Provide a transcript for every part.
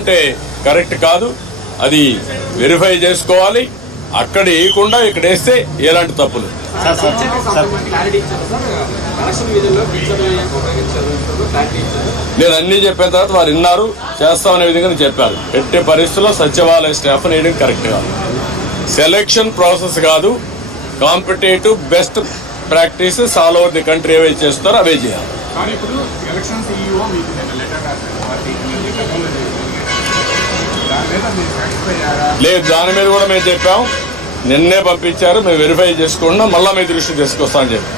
అంటే కరెక్ట్ కాదు, అది వెరిఫై చేసుకోవాలి. అక్కడ వేయకుండా ఇక్కడ వేస్తే ఎలాంటి తప్పులు. నేను అన్నీ చెప్పిన తర్వాత వారు విన్నారు, చేస్తామనే విధంగా చెప్పారు. ఎట్టి పరిస్థితుల్లో సచివాలయ స్టాఫ్ వేయడం కరెక్ట్ కాదు. సెలక్షన్ ప్రాసెస్ కాదు, competitive best practices all over the country ఏవైతే చేస్తారో అవే చేయాలి. లేదు, దాని మీద కూడా మేము చెప్పాం. నిన్నే పంపించారు, మేము వెరిఫై చేసుకున్నాం, మళ్ళీ మీ దృష్టి తీసుకొస్తామని చెప్పి.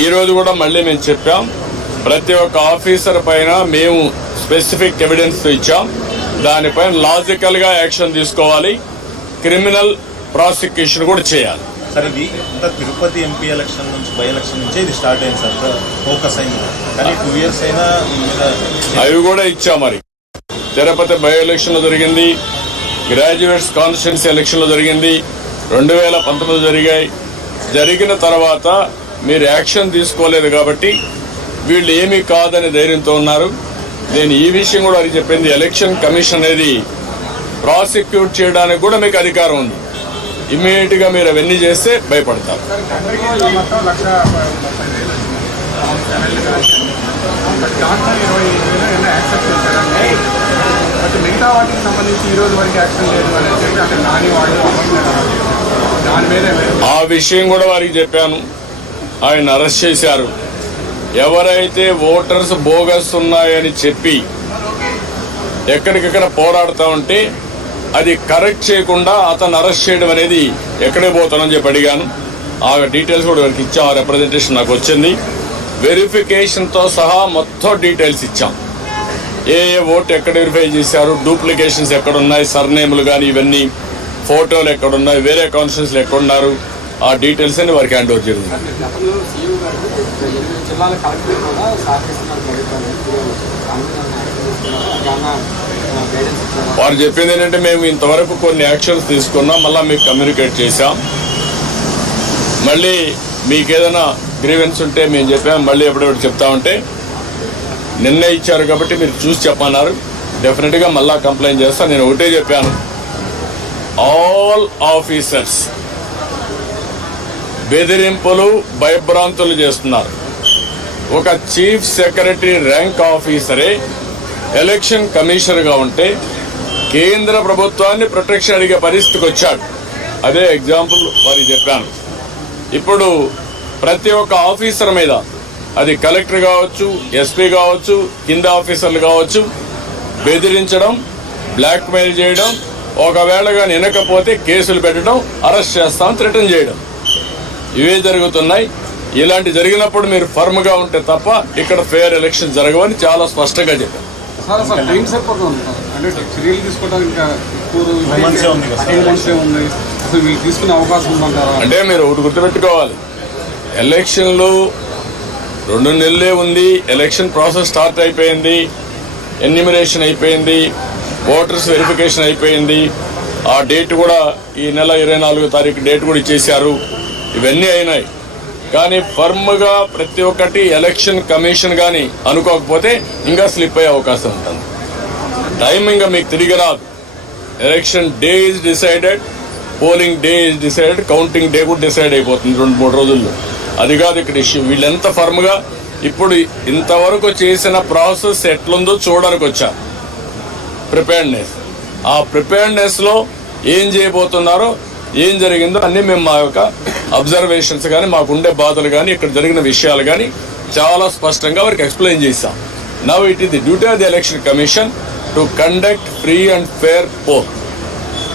ఈరోజు కూడా మళ్ళీ మేము చెప్పాం, ప్రతి ఒక్క ఆఫీసర్ పైన మేము స్పెసిఫిక్ ఎవిడెన్స్ ఇచ్చాం. దానిపైన లాజికల్గా యాక్షన్ తీసుకోవాలి, క్రిమినల్ ప్రాసిక్యూషన్ కూడా చేయాలి. సార్, ఇది తిరుపతి ఎంపీ ఎలక్షన్ నుంచి బై ఎలక్షన్ నుంచే ఇది స్టార్ట్ అయింది సార్, ఫోకస్ అయింది. కానీ 2 years అయినా అవి కూడా ఇచ్చాం. మరి తిరుపతి బై ఎలక్షన్లో జరిగింది, గ్రాడ్యుయేట్స్ కాన్స్టిట్యున్సీ ఎలక్షన్లో జరిగింది, 2019 జరిగాయి. జరిగిన తర్వాత మీరు యాక్షన్ తీసుకోలేదు కాబట్టి వీళ్ళు ఏమీ కాదని ధైర్యంతో ఉన్నారు. నేను ఈ విషయం కూడా అది చెప్పింది, ఎలక్షన్ కమిషన్ అనేది ప్రాసిక్యూట్ చేయడానికి కూడా మీకు అధికారం ఉంది. ఇమ్మీడియట్ గా మీరు అవన్నీ చేస్తే భయపడతారు. ఆ విషయం కూడా వారికి చెప్పాను. ఆయన అరెస్ట్ చేశారు. ఎవరైతే ఓటర్స్ బోగస్ ఉన్నాయని చెప్పి ఎక్కడికెక్కడ పోరాడుతూ ఉంటే అది కరెక్ట్ చేయకుండా అతను అరెస్ట్ చేయడం అనేది ఎక్కడే పోతానని చెప్పి అడిగాను. ఆ డీటెయిల్స్ కూడా వారికి ఇచ్చాం. ఆ రిప్రజెంటేషన్ నాకు వచ్చింది. వెరిఫికేషన్తో సహా మొత్తం డీటెయిల్స్ ఇచ్చాం. ఏ ఓటు ఎక్కడ వెరిఫై చేశారు, డూప్లికేషన్స్ ఎక్కడున్నాయి, సర్నేములు కానీ ఇవన్నీ, ఫోటోలు ఎక్కడున్నాయి, వేరే కాన్స్టిట్యున్సీలు ఎక్కడున్నారు, ఆ డీటెయిల్స్ అని వారికి హ్యాండ్ ఓవర్ జరిగింది. వారు చెప్పింది ఏంటంటే, మేము ఇంతవరకు కొన్ని యాక్షన్స్ తీసుకున్నాం, మళ్ళీ మీకు కమ్యూనికేట్ చేశాం. మళ్ళీ మీకు ఏదైనా గ్రీవెన్స్ ఉంటే మేము చెప్పాము, మళ్ళీ ఎప్పుడెప్పుడు చెప్తామంటే నిన్నే ఇచ్చారు కాబట్టి మీరు చూసి చెప్పన్నారు. డెఫినెట్గా మళ్ళా కంప్లైంట్ చేస్తాను. నేను ఒకటే చెప్పాను, ఆల్ ఆఫీసర్స్ బెదిరింపులు భయభ్రాంతులు చేస్తున్నారు. ఒక చీఫ్ సెక్రటరీ ర్యాంక్ ఆఫీసరే ఎలక్షన్ కమిషనర్గా ఉంటే కేంద్ర ప్రభుత్వాన్ని ప్రొటెక్షన్ అడిగే పరిస్థితికి వచ్చాడు. అదే ఎగ్జాంపుల్ వారికి చెప్పాను. ఇప్పుడు ప్రతి ఒక్క ఆఫీసర్ మీద, అది కలెక్టర్ కావచ్చు, ఎస్పీ కావచ్చు, కింద ఆఫీసర్లు కావచ్చు, బెదిరించడం, బ్లాక్మెయిల్ చేయడం, ఒకవేళ కానీ వినకపోతే కేసులు పెట్టడం, అరెస్ట్ చేస్తాం, థ్రెటన్ చేయడం, ఇవే జరుగుతున్నాయి. ఇలాంటి జరిగినప్పుడు మీరు ఫర్మ్గా ఉంటే తప్ప ఇక్కడ ఫెయిర్ ఎలక్షన్ జరగవని చాలా స్పష్టంగా చెప్పారు. అంటే మీరు ఒకటి గుర్తుపెట్టుకోవాలి, ఎలక్షన్లు 2 నెలలే ఉంది. ఎలక్షన్ ప్రాసెస్ స్టార్ట్ అయిపోయింది, ఎన్యూమరేషన్ అయిపోయింది, ఓటర్స్ వెరిఫికేషన్ అయిపోయింది. ఆ డేట్ కూడా ఈ నెల 24వ తారీఖు డేట్ కూడా ఇచ్చేశారు. ఇవన్నీ అయినాయి. కానీ ఫర్మ్గా ప్రతి ఒక్కటి ఎలక్షన్ కమిషన్ కానీ అనుకోకపోతే ఇంకా స్లిప్ అయ్యే అవకాశం ఉంటుంది. టైం ఇంకా మీకు తిరిగి రాదు. Election day is decided, polling day is decided, counting day కూడా డిసైడ్ అయిపోతుంది 2-3 రోజుల్లో. అది కాదు ఇక్కడ ఇష్యూ. వీళ్ళెంత ఫర్మ్గా ఇప్పుడు ఇంతవరకు చేసిన ప్రాసెస్ ఎట్లుందో చూడడానికి వచ్చారు. ప్రిపేర్డ్నెస్, ఆ ప్రిపేర్డ్నెస్లో ఏం చేయబోతున్నారో, ఏం జరిగిందో అన్నీ మేము మా యొక్క అబ్జర్వేషన్స్ కానీ, మాకుండే బాధలు కానీ, ఇక్కడ జరిగిన విషయాలు కానీ చాలా స్పష్టంగా వారికి ఎక్స్ప్లెయిన్ చేశాం. Now it is the duty of the election commission to conduct free and fair pole.